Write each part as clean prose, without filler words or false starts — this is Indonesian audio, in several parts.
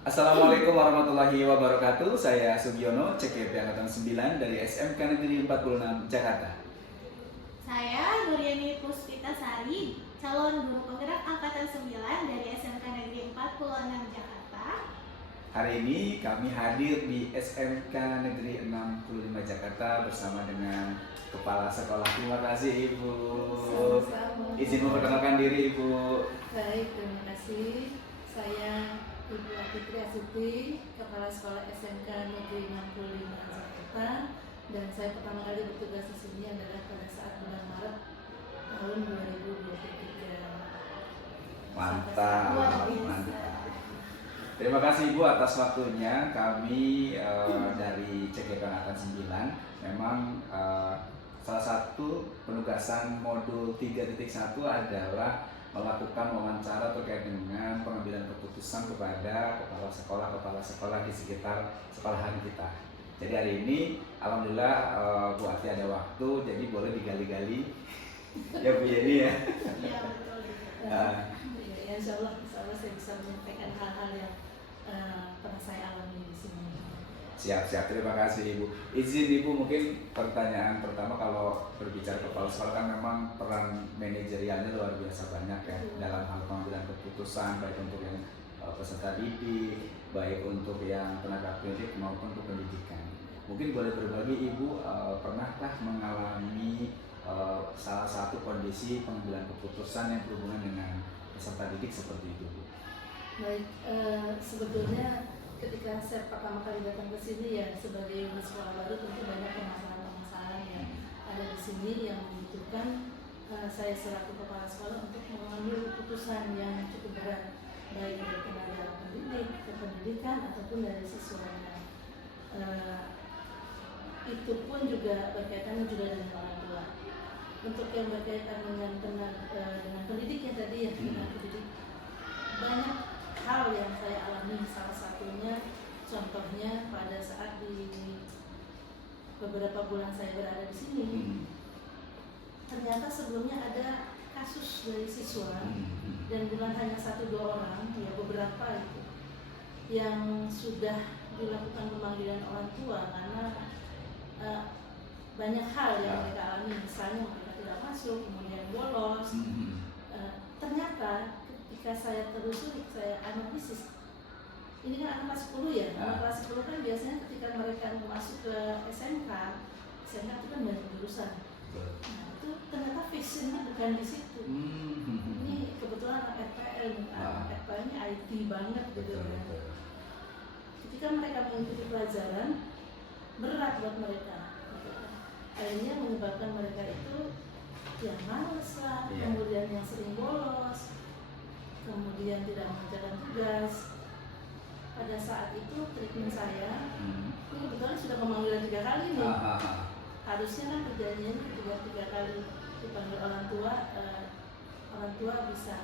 Assalamualaikum warahmatullahi wabarakatuh. Saya Sugiono, CKP Angkatan 9 dari SMK Negeri 46 Jakarta. Saya Nuriani Puspita Sari, calon guru penggerak Angkatan 9 dari SMK Negeri 46 Jakarta. Hari ini kami hadir di SMK Negeri 65 Jakarta bersama dengan Kepala Sekolah. Terima kasih Ibu. Sama-sama. Izin memperkenalkan diri Ibu. Baik, terima kasih. Saya Ibu Fitri Asuti, Kepala Sekolah SMK Negeri 65 Jakarta, dan saya pertama kali bertugas di sini adalah pada saat bulan Maret tahun 2023. Mantap, Luar biasa. mantap. Terima kasih Ibu atas waktunya. Kami dari CKP Angkatan 9 memang salah satu penugasan modul 3.1 adalah melakukan wawancara terkait dengan pengambilan keputusan kepada kepala sekolah di sekitar sekolahan kita. Jadi hari ini alhamdulillah Bu Ati ada waktu, jadi boleh digali-gali ya Bu Yeni ya. Iya betul. Ya, insya Allah saya bisa menyampaikan hal-hal yang pernah saya alami di sini. Siap, terima kasih Ibu. Izin Ibu, mungkin pertanyaan pertama, kalau berbicara kepala sekolah kan memang peran manajerialnya luar biasa banyak ya dalam hal pengambilan keputusan, baik untuk yang peserta didik, baik untuk yang tenaga pendidik maupun untuk pendidikan. Mungkin boleh berbagi Ibu, pernahkah mengalami salah satu kondisi pengambilan keputusan yang berhubungan dengan peserta didik seperti itu Bu? Baik, sebetulnya ketika saya pertama kali datang ke sini ya sebagai sekolah baru, tentu banyak permasalahan-permasalahan yang ada di sini yang membutuhkan saya selaku kepala sekolah untuk mengambil keputusan yang cukup berat, baik dari tenaga pendidik, kependidikan ataupun dari siswanya. Itu pun juga berkaitan juga dengan orang tua. Untuk yang berkaitan dengan pendidiknya tadi ya, dengan pendidik, banyak hal yang saya alami. Salah satunya contohnya pada saat di beberapa bulan saya berada di sini, ternyata sebelumnya ada kasus dari siswa dan bukan hanya 1-2 orang, ya beberapa itu yang sudah dilakukan pemanggilan orang tua karena banyak hal yang mereka alami, misalnya mereka tidak masuk, kemudian bolos. Ternyata ketika saya telusuri, saya analisis, ini kan anak kelas 10 ya, anak kelas 10 kan biasanya ketika mereka masuk ke SMK itu kan banyak jurusan. Nah itu ternyata visionnya bukan di situ. Ini kebetulan anak FPL, anak FPL ini IT banget gitu kan. Ketika mereka mengikuti pelajaran, berat buat mereka. Akhirnya menyebabkan mereka itu yang males lah, kemudian yang sering bolos, kemudian tidak mengerjakan tugas. Pada saat itu treatment saya, ini kebetulan sudah pemanggilan 3 kali nih. Harusnya kan kejadiannya 3 kali dipanggil orang tua bisa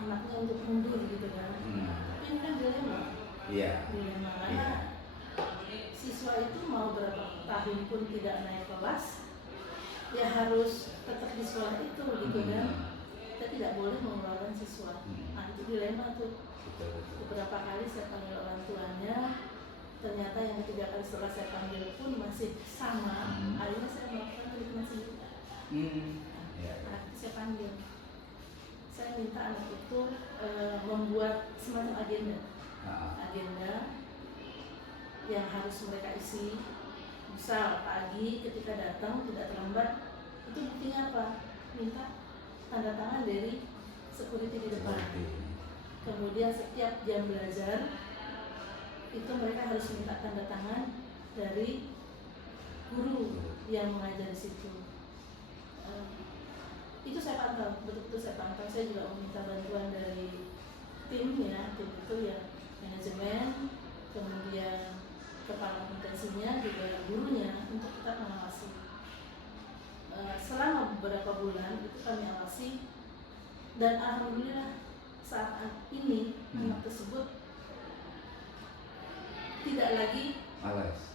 anaknya untuk mundur gitu kan. Tapi ini kan dilema. Dilema karena siswa itu mau berapa tahun pun tidak naik kelas, ya harus tetap di sekolah itu gitu kan. Kita tidak boleh mengeluarkan siswa. Nah itu dilema tuh. Beberapa kali saya panggil orang tuanya, ternyata yang 3 kali setelah saya panggil pun masih sama. Akhirnya saya melakukan treatment sendiri. Nah, saya panggil, saya minta anak itu membuat semacam agenda yang harus mereka isi. Misal pagi ketika datang tidak terlambat, itu buktinya apa? Minta tanda tangan dari security di depan. Kemudian setiap jam belajar itu mereka harus minta tanda tangan dari guru yang mengajar di situ. Itu saya pantau, betul-betul saya pantau. Saya juga meminta bantuan dari timnya, tim itu ya manajemen, kemudian kepala kompetensinya, juga gurunya untuk kita mengawasi. Selama beberapa bulan itu kami awasi, dan alhamdulillah saat ini anak tersebut tidak lagi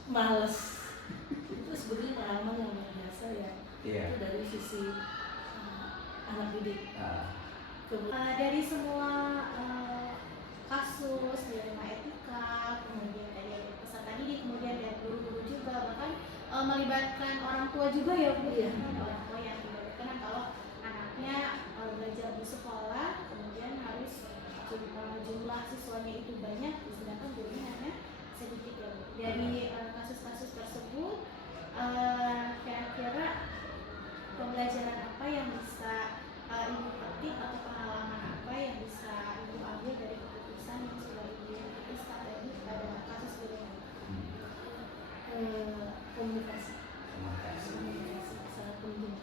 males. Itu sebetulnya pengalaman yang luar biasa ya. Itu dari sisi anak didik. Dari semua kasus, dilema etika, kemudian tadi ada peserta didik, kemudian dari guru-guru juga, bahkan melibatkan orang tua juga ya Bu. Iya. Orang tua yang tidak berkenan kalau anaknya belajar di sekolah, kemudian harus jumlah siswanya itu banyak, sedangkan gurunya hanya sedikit ya Bu. Dari kasus-kasus tersebut, kira-kira pembelajaran apa yang bisa Ibu petik atau pengalaman apa yang bisa Ibu ambil dari keputusan yang sudah Ibu putuskan tadi pada kasus ini? Komunikasi sangat penting.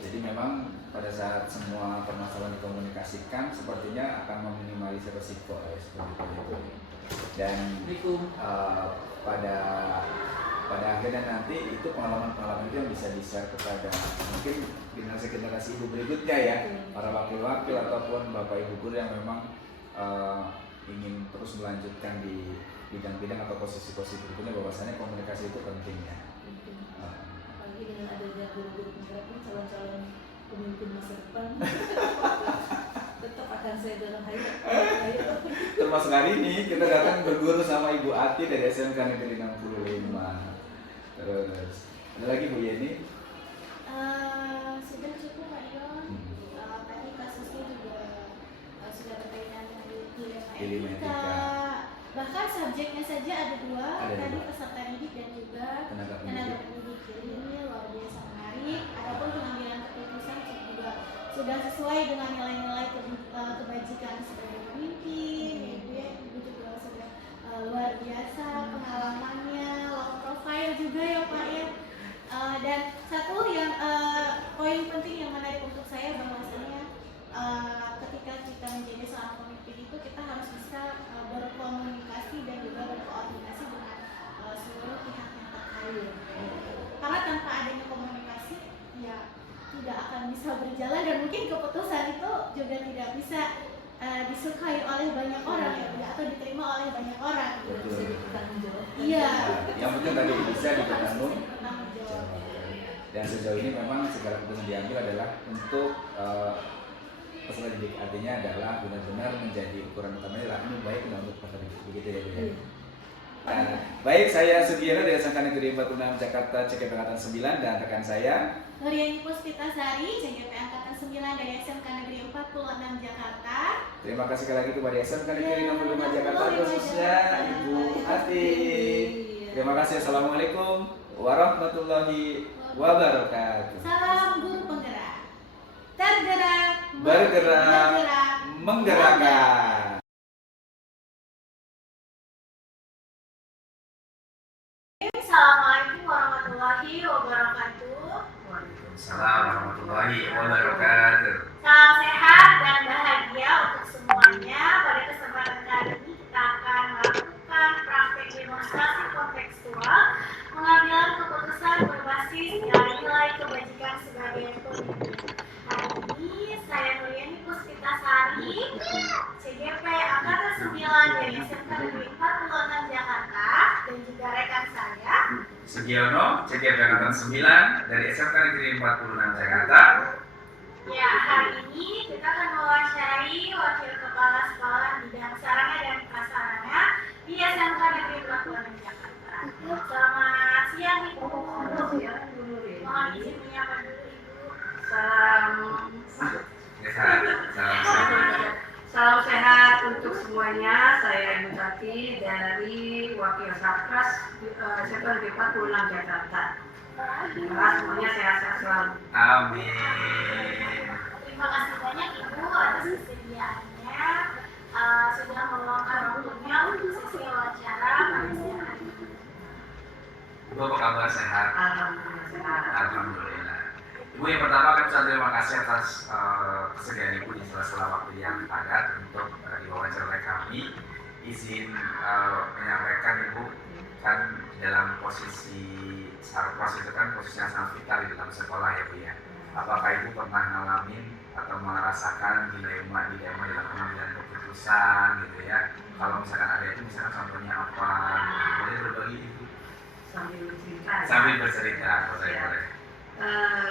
Jadi memang pada saat semua permasalahan dikomunikasikan, sepertinya akan meminimalisir resiko ya, seperti itu. Dan pada akhirnya nanti itu pengalaman-pengalaman itu yang bisa di-share kepada mungkin generasi-generasi ibu berikutnya ya, para wakil-wakil ataupun bapak ibu guru yang memang ingin terus melanjutkan di bidang-bidang atau posisi-posisi berikutnya, bahwasannya komunikasi itu penting ya. Apalagi dengan adanya guru-guru penggerak ini calon-calon pemimpin masa depan tetap akan saya dorong ayo. Termasuk hari ini kita datang berguru sama Ibu Ati dari SMK Negeri 65. Terus ada lagi Bu Yeni? Sudah cukup Pak Yon. Tadi kasusnya juga sudah berkaitan dengan dilema etika. Bahkan subjeknya saja ada dua, tadi peserta didik dan juga tenaga pendidik. Jadi ini luar biasa menarik. Adapun pengambilan keputusan juga sudah sesuai dengan nilai-nilai kebajikan sebagai pemimpin. Ibu ya, Ibu juga sudah luar biasa pengalamannya, low profile juga ya Pak ya. Dan satu yang poin penting yang menarik untuk saya bahwasanya ketika kita menjadi seorang pemimpin itu kita harus bisa berkomunikasi dan juga berkoordinasi dengan seluruh pihak yang terkait. Karena tanpa adanya komunikasi ya tidak akan bisa berjalan dan mungkin keputusan itu juga tidak bisa disukai oleh banyak orang ya, atau diterima oleh banyak orang. Bisa bertanggung jawab. Iya. Yang penting tadi bisa dibertanggung jawab. Dan sejauh ini memang segala keputusan diambil adalah untuk peserta didik, artinya adalah benar-benar menjadi ukuran utamanya adalah ini baik untuk peserta didik, begitu ya Bu ya. Baik, saya Sugiono dari SMK Negeri 46 Jakarta CGP Angkatan 9 dan rekan saya Nuryani Puspitasari, CGP Angkatan 9 dari SMK Negeri 46 Jakarta. Terima kasih sekali lagi kepada SMK Negeri 65 Jakarta, khususnya Ibu Ati. Terima kasih. Assalamualaikum warahmatullahi wabarakatuh. Salam guru penggerak. Tergerak, Bergerak, menggerakkan. Assalamualaikum warahmatullahi wabarakatuh. Waalaikumsalam warahmatullahi wabarakatuh. Salam sehat dan bahagia untuk semuanya. Pada kesempatan kali ini kita akan melakukan praktek demonstrasi kontekstual pengambilan keputusan berbasis nilai-nilai kebajikan sebagai pemimpin. Hari ini saya Nuryani Puspitasari, CGP Angkatan 9 dari SMK Negeri 46 Jakarta, dan juga rekan saya Sugiono, CGP Angkatan 9 dari SMK Negeri 46 Jakarta. Ya, hari ini kita akan mewawancarai Wakil Kepala Sekolah Bidang Sarana dan Prasarana di SMK Negeri 46 Jakarta. Selamat siang Ibu. Mohon izin menyapa dulu Ibu. Salam sehat untuk semuanya. Saya Ibu Tati dari Wakil Satgas SMK Negeri 46 Jakarta. Semoga semuanya sehat-sehat selalu. Amin. Terima kasih banyak Ibu atas kesediaannya sudah meluangkan waktunya untuk sesi wawancara pada siang hari ini. Ibu apa kabar, sehat? Alhamdulillah sehat. Alhamdulillah. Ibu, yang pertama kami ucapkan terima kasih atas kesediaan Ibu di sela-sela waktu yang padat untuk diwawancara oleh kami. Izin menyampaikan Ibu kan dalam posisi sarpras itu kan posisi yang sangat vital di dalam sekolah ya Bu ya. Apakah Ibu pernah ngalamin atau merasakan dilema dalam pengambilan keputusan gitu ya? Kalau misalkan ada itu, misalkan contohnya apa? Boleh berbagi Ibu? Sambil bercerita, boleh.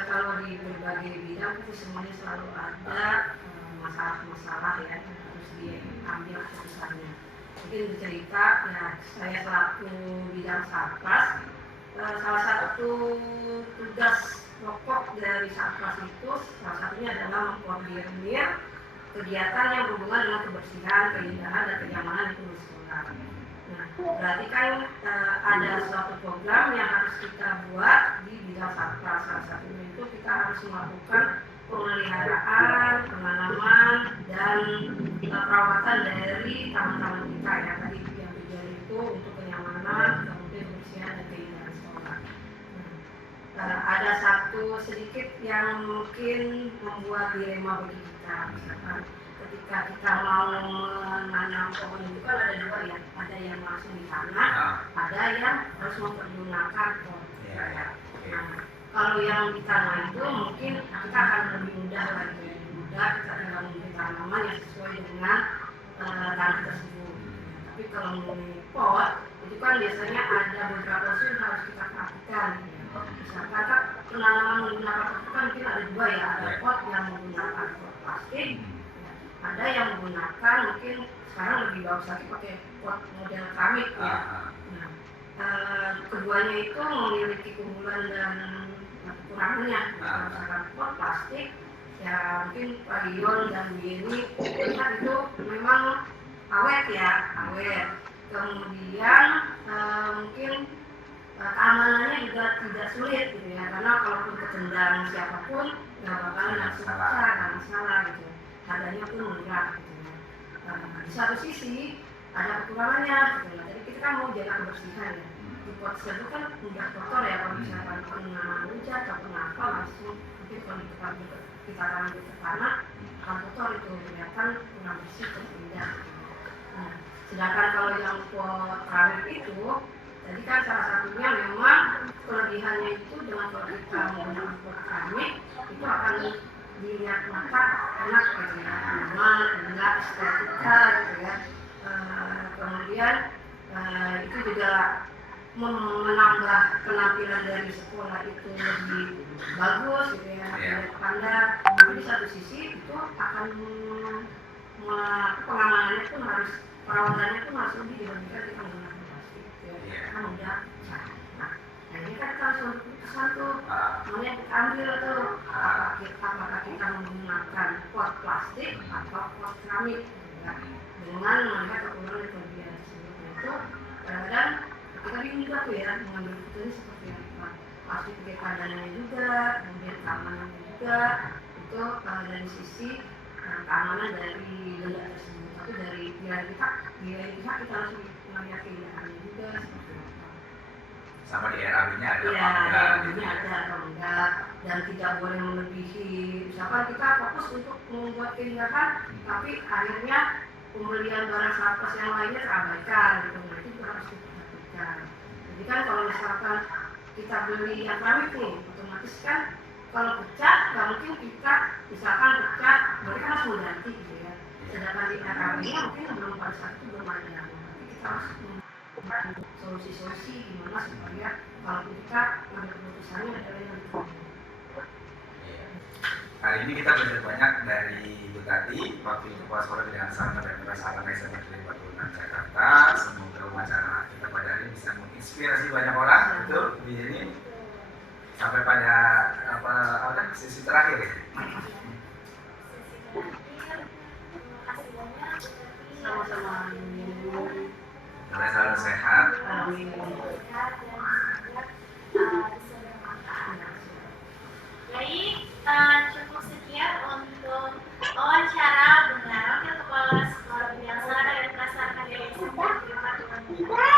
Kalau di berbagai bidang itu semuanya selalu ada masalah-masalah ya. harus diambil keputusannya. Mungkin bercerita ya, saya selaku bidang Satgas, salah satu tugas pokok dari Satgas itu salah satunya adalah mengkoordinir kegiatan yang berhubungan dengan kebersihan, keindahan, dan kenyamanan di sekolah. Nah, berarti kan ada suatu program yang harus kita buat di bidang Satgas. Salah satunya itu kita harus melakukan pemeliharaan, penanaman, dan perawatan dari taman-taman kita ya. Tadi yang tujuan itu untuk kenyamanan, kemudian kebersihan dan keindahan sekolah. Ada satu sedikit yang mungkin membuat dilema bagi kita. Misalkan ketika kita mau menanam pohon itu kan ada dua ya, ada yang langsung di tanah, ada yang harus mempergunakan pot. Nah, kalau yang di tanah itu mungkin kita akan lebih mudah lagi, lebih mudah kita tinggal memilih tanaman yang sesuai dengan tanah tersebut. Tapi kalau mengenai pot itu kan biasanya ada beberapa unsur yang harus kita perhatikan. Misalkan penanaman menggunakan pot itu kan mungkin ada dua ya, ada pot yang menggunakan pot plastik, ada yang menggunakan mungkin sekarang lebih bagus lagi pakai pot model keramik ya. Nah, keduanya itu memiliki keunggulan dan kekurangannya. Misalkan pot plastik ya mungkin Pak Dion dan Bu Yeni lihat itu memang awet ya, awet. Kemudian mungkin keamanannya juga tidak sulit gitu ya, karena kalaupun ketendang siapapun nggak bakalan langsung pecah, nggak masalah gitu. Harganya pun murah gitu ya. Di satu sisi ada kekurangannya gitu ya. Jadi kita kan mau jaga kebersihan ya. Di pot tersebut kan mudah kotor ya, kalau misalkan kena hujan atau apa langsung mungkin kalau kita taruh di tanah akan kotor itu kelihatan kurang bersih dan indah. Nah, sedangkan kalau yang pot keramik itu jadi kan salah satunya memang kelebihannya itu dengan kalau kita menggunakan pot keramik itu akan dilihat mata enak gitu ya, nyaman, indah, estetika gitu ya. Kemudian itu juga menambah penampilan dari sekolah itu lebih bagus gitu ya, lebih pandang. Tapi di satu sisi itu akan pengamanannya pun harus, perawatannya pun harus lebih dibandingkan kita menggunakan plastik gitu ya. Kan udah nah ini kan kita harus keputusan tuh mana yang kita ambil tuh, apakah kita menggunakan pot plastik atau pot keramik gitu ya. Dengan melihat kekurangan dan kelebihan tersebut itu kadang-kadang kita bingung juga tuh ya mengambil keputusan seperti apa. Pasti pakai kadanannya juga, kemudian keamanannya juga itu dari sisi keamanan dari benda tersebut. Tapi dari pihak kita harus melihat keindahannya juga seperti apa. Sama di RAB-nya ada ya, RAB-nya ada atau enggak, dan tidak boleh melebihi. Misalkan kita fokus untuk membuat keindahan, tapi akhirnya pembelian barang Satgas yang lainnya terabaikan gitu. Nah, itu juga harus diperhatikan. Jadi kan kalau misalkan kita beli yang keramik nih, otomatis kan kalau pecah, nggak mungkin kita misalkan pecah, mereka harus mengganti gitu ya. Sedangkan di RAB-nya mungkin belum pada saat itu belum ada. Tapi kita harus membuat solusi-solusi gimana supaya kalau kita ambil keputusannya adalah yang lebih. Kali ini kita belajar banyak dari Ibu Tati, Wakil Kepala Sekolah Bidang Sarana dan Prasarana SMA Negeri 46 Jakarta. Semoga wawancara kita pada hari ini bisa menginspirasi banyak orang, betul di sini. Sampai pada sesi terakhir ya. Sama-sama. Selalu sehat. Baik, cukup sekian untuk wawancara dengan Wakil Kepala Sekolah Bidang Sarana dan Prasarana SMA Negeri 46 Jakarta.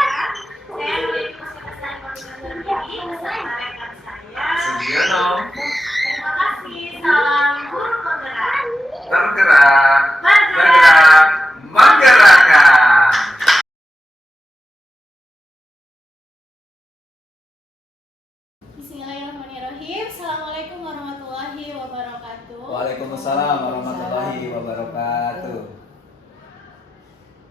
Saya Nuri Puskesmas Koordinator ini beserta rekan saya. Sugiono. Terima kasih. Salam guru penggerak. Tergerak, bergerak, menggerakkan. Bismillahirrahmanirrahim. Assalamualaikum warahmatullahi wabarakatuh. Waalaikumsalam warahmatullahi wabarakatuh.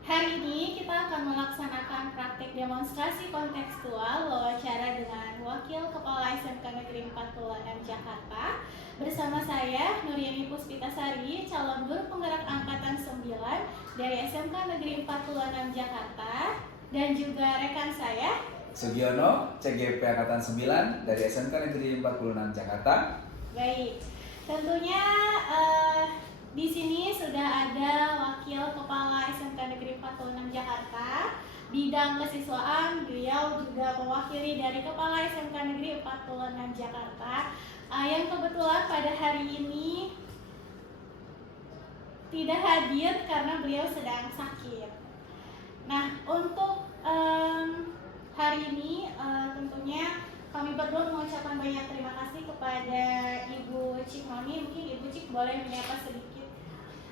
Hari ini kita kita akan melaksanakan praktik demonstrasi kontekstual wawancara dengan Wakil Kepala SMK Negeri 46 Jakarta. Bersama saya, Nuryani Puspitasari, calon guru penggerak angkatan 9 dari SMK Negeri 46 Jakarta. Dan juga rekan saya, Sugiono, CGP Angkatan 9 dari SMK Negeri 46 Jakarta. baik, tentunya di sini sudah ada Wakil Kepala SMK Negeri 46 Jakarta. Bidang kesiswaan, beliau juga mewakili dari Kepala SMK Negeri 46 Jakarta, yang kebetulan pada hari ini tidak hadir karena beliau sedang sakit. Nah, untuk hari ini tentunya kami berdua mengucapkan banyak terima kasih kepada Ibu Cik Noni. Mungkin Ibu Cik boleh menyapa sedikit.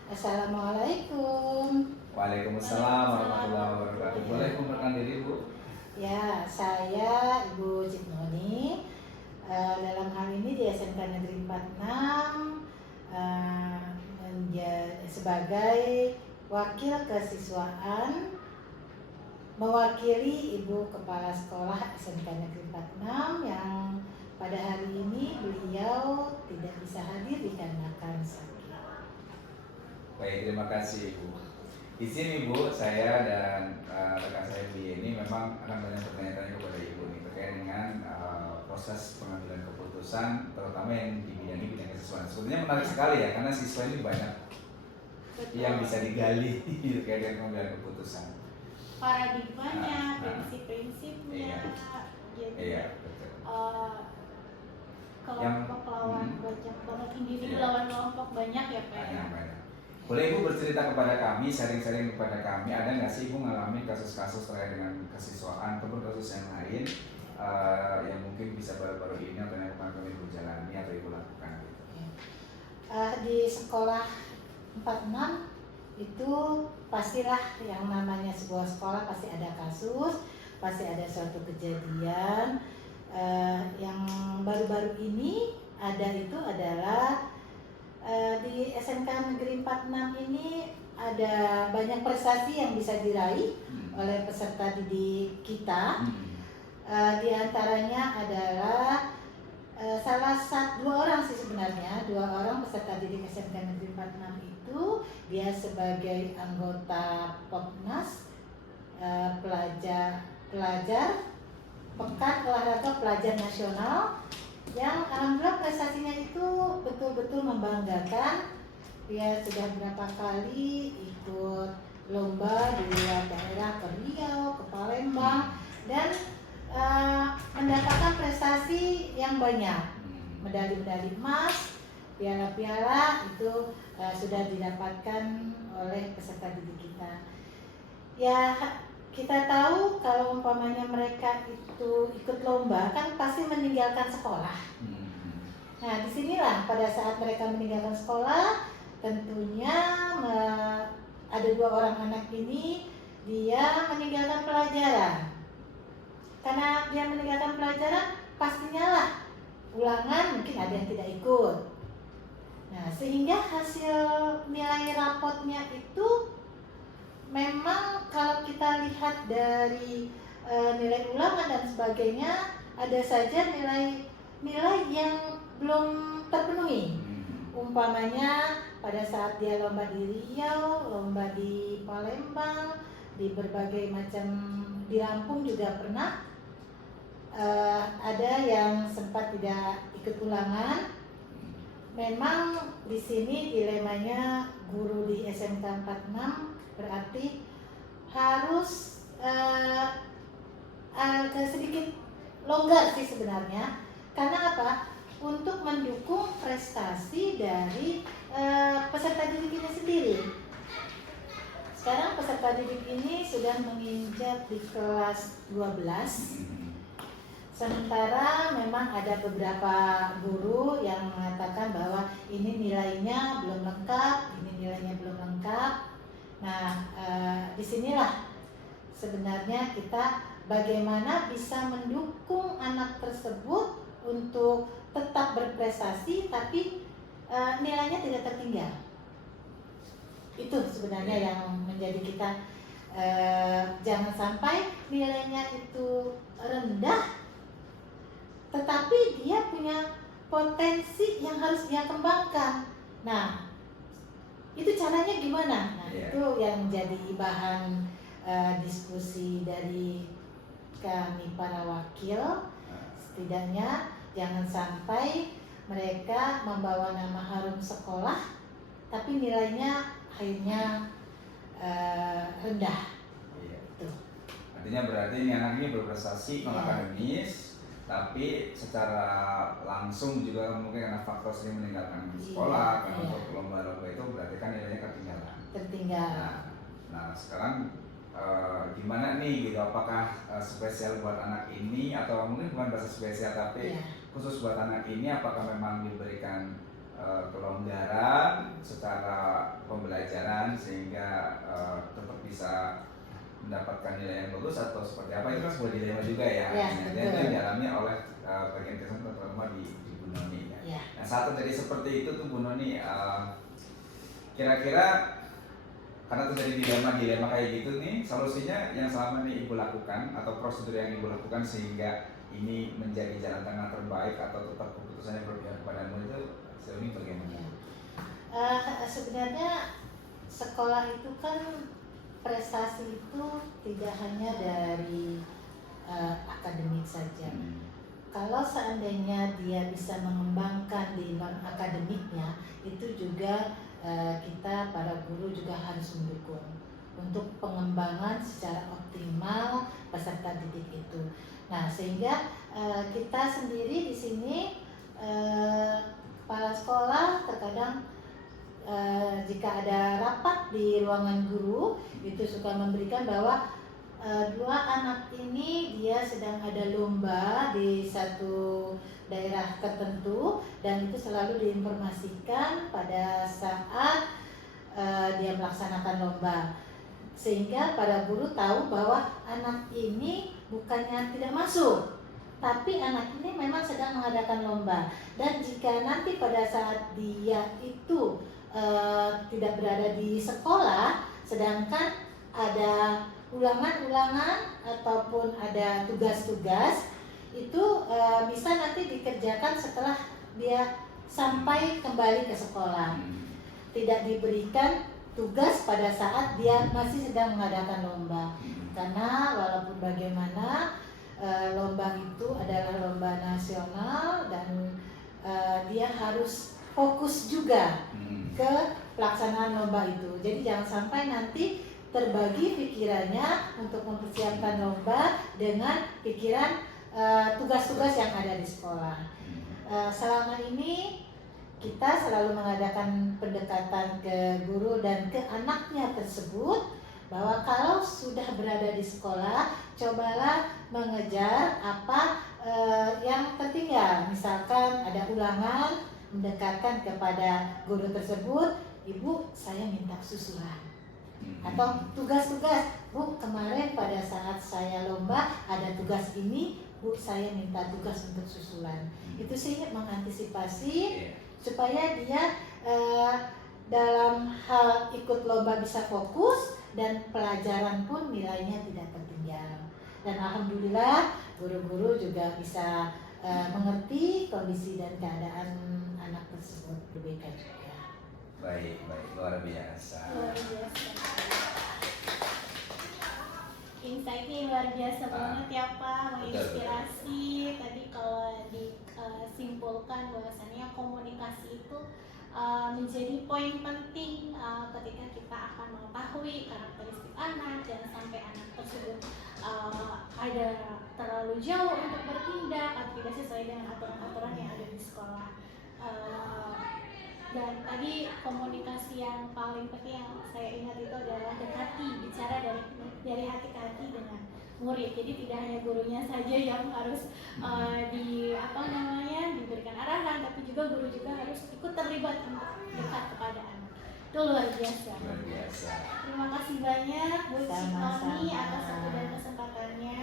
Assalamualaikum. Waalaikumsalam warahmatullahi wabarakatuh. Boleh memperkenalkan diri, Bu? Ya, saya Ibu Cik Noni. Dalam hal ini di SMK Negeri 46 sebagai wakil kesiswaan mewakili Ibu Kepala Sekolah SMK Negeri 46 yang pada hari ini beliau tidak bisa hadir dikarenakan sakit. Baik, terima kasih Ibu. Izin Ibu, saya dan rekan saya Bu ini memang akan banyak pertanyaan kepada Ibu nih terkait dengan proses pengambilan keputusan, terutama yang di bidang kesiswaan. Sebetulnya menarik sekali ya, karena siswa ini banyak yang bisa digali terkait dengan pengambilan keputusan. Paradigmanya, prinsip-prinsipnya, gitu. Iya, betul. Kelompok lawan banyak banget, individu lawan kelompok banyak ya Pak. Banyak. Boleh Ibu bercerita kepada kami, sharing-sharing kepada kami, ada nggak sih Ibu ngalamin kasus-kasus terkait dengan kesiswaan ataupun kasus yang lain yang mungkin bisa baru-baru ini atau yang kemarin Ibu jalani atau Ibu lakukan? Di sekolah 46 itu pastilah yang namanya sebuah sekolah pasti ada kasus, pasti ada suatu kejadian. Yang baru-baru ini ada itu adalah di SMK Negeri 46 ini ada banyak prestasi yang bisa diraih oleh peserta didik kita. Di antaranya adalah dua orang sih sebenarnya, dua orang peserta didik SMK Negeri 46 itu dia sebagai anggota Popnas pelajar Pekan Olahraga Pelajar Nasional yang alhamdulillah prestasinya itu betul-betul membanggakan. Dia sudah berapa kali ikut lomba di luar daerah ke Riau, ke Palembang dan mendapatkan prestasi yang banyak, medali-medali emas, piala-piala itu sudah didapatkan oleh peserta didik kita. Ya, kita tahu kalau umpamanya mereka itu ikut lomba kan pasti meninggalkan sekolah. Nah, disinilah pada saat mereka meninggalkan sekolah, tentunya ada dua orang anak ini dia meninggalkan pelajaran. Karena dia meninggalkan pelajaran, pastinya lah ulangan mungkin ada yang tidak ikut. Nah, sehingga hasil nilai rapotnya itu memang kalau kita lihat dari nilai ulangan dan sebagainya, ada saja nilai yang belum terpenuhi. Umpamanya pada saat dia lomba di Riau, lomba di Palembang, di berbagai macam, di Lampung juga pernah ada yang sempat tidak ikut ulangan. Memang di sini dilemanya guru di SMK 46 berarti harus agak sedikit longgar sih sebenarnya. Karena apa? Untuk mendukung prestasi dari peserta didik ini sendiri. Sekarang peserta didik ini sudah menginjak di kelas 12. Sementara memang ada beberapa guru yang mengatakan bahwa ini nilainya belum lengkap, ini nilainya belum lengkap. Nah, disinilah sebenarnya kita bagaimana bisa mendukung anak tersebut untuk tetap berprestasi tapi nilainya tidak tertinggal. Itu sebenarnya yang menjadi kita jangan sampai nilainya itu rendah, tetapi dia punya potensi yang harus dia kembangkan. Nah, itu caranya gimana? Nah, itu yang jadi bahan diskusi dari kami para wakil. Setidaknya jangan sampai mereka membawa nama harum sekolah, tapi nilainya akhirnya rendah. Iya. Tuh. Artinya berarti ini anak ini berprestasi non akademis, tapi secara langsung juga mungkin karena faktor sering meninggalkan sekolah, karena untuk lomba-lomba itu berarti kan nilainya ketinggalan. Nah sekarang gimana nih gitu? Apakah spesial buat anak ini atau mungkin bukan bahasa spesial tapi khusus buat anak ini? Apakah memang diberikan kelonggaran secara pembelajaran sehingga tetap bisa mendapatkan nilai yang bagus atau seperti apa? Itu kan sebuah dilema juga ya. Itu yang dialami oleh bagian kesehatan terutama di Bu Noni ya. Nah saat terjadi seperti itu tuh Bu Noni, kira-kira karena terjadi dilema kayak gitu nih, solusinya yang selama ini Ibu lakukan atau prosedur yang Ibu lakukan sehingga ini menjadi jalan tengah terbaik atau tetap keputusannya berpihak kepadamu itu sejauh ini bagaimana? Sebenarnya sekolah itu kan prestasi itu tidak hanya dari akademik saja. Kalau seandainya dia bisa mengembangkan di non akademiknya, itu juga kita para guru juga harus mendukung untuk pengembangan secara optimal peserta didik itu. Nah, sehingga kita sendiri di sini kepala sekolah terkadang jika ada rapat di ruangan guru itu suka memberikan bahwa dua anak ini dia sedang ada lomba di satu daerah tertentu dan itu selalu diinformasikan pada saat dia melaksanakan lomba, sehingga para guru tahu bahwa anak ini bukannya tidak masuk, tapi anak ini memang sedang mengadakan lomba. Dan jika nanti pada saat dia itu tidak berada di sekolah, sedangkan ada ulangan-ulangan ataupun ada tugas-tugas, itu bisa nanti dikerjakan setelah dia sampai kembali ke sekolah. Tidak diberikan tugas pada saat dia masih sedang mengadakan lomba. Karena walaupun bagaimana lomba itu adalah lomba nasional dan dia harus fokus juga ke pelaksanaan lomba itu. Jadi jangan sampai nanti terbagi pikirannya untuk mempersiapkan lomba dengan pikiran tugas-tugas yang ada di sekolah. Selama ini kita selalu mengadakan pendekatan ke guru dan ke anaknya tersebut, bahwa kalau sudah berada di sekolah, cobalah mengejar apa yang tertinggal. Misalkan ada ulangan, mendekatkan kepada guru tersebut, "Ibu, saya minta susulan." Atau tugas-tugas, "Bu, kemarin pada saat saya lomba ada tugas ini, Bu, saya minta tugas untuk susulan." Itu sih mengantisipasi supaya dia dalam hal ikut lomba bisa fokus dan pelajaran pun nilainya tidak tertinggal. Dan alhamdulillah guru-guru juga bisa mengerti kondisi dan keadaan anak tersebut berbeda juga. Baik, luar biasa. Insight-nya luar biasa banget ya Pak, menginspirasi. Tadi kalau disimpulkan bahwasannya komunikasi itu menjadi poin penting ketika kita akan mengetahui karakteristik anak. Jangan sampai anak tersebut ada terlalu jauh untuk bertindak atau tidak sesuai dengan aturan-aturan yang ada di sekolah. Dan tadi komunikasi yang paling penting yang saya ingat itu adalah dekati, bicara dari hati ke hati dengan murid. Jadi tidak hanya gurunya saja yang harus diberikan arahan, tapi juga guru juga harus ikut terlibat untuk dekat kepada anak. Itu luar biasa. Terima kasih banyak Bu Citoni atas waktu dan kesempatannya,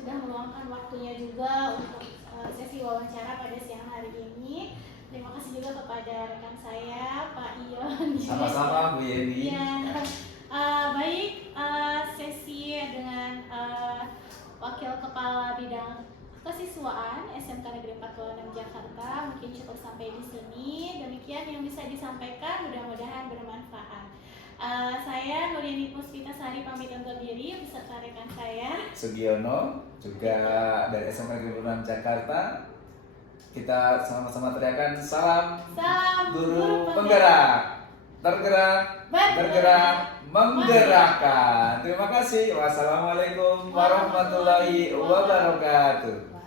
sudah meluangkan waktunya juga untuk sesi wawancara pada siang hari ini. Terima kasih juga kepada rekan saya Pak Ion. Sama-sama Bu Yeni. Ya, baik. Kepala Bidang Kesiswaan SMK Negeri 46 Jakarta. Mungkin cukup sampai di sini. Demikian yang bisa disampaikan, mudah-mudahan bermanfaat. Saya Nuriani Puspitasari pamit undur diri beserta rekan saya Sugiono juga dari SMK Negeri 46 Jakarta. Kita sama-sama teriakan salam guru penggerak, tergerak, bergerak, menggerakkan. Terima kasih. Wassalamualaikum warahmatullahi wabarakatuh.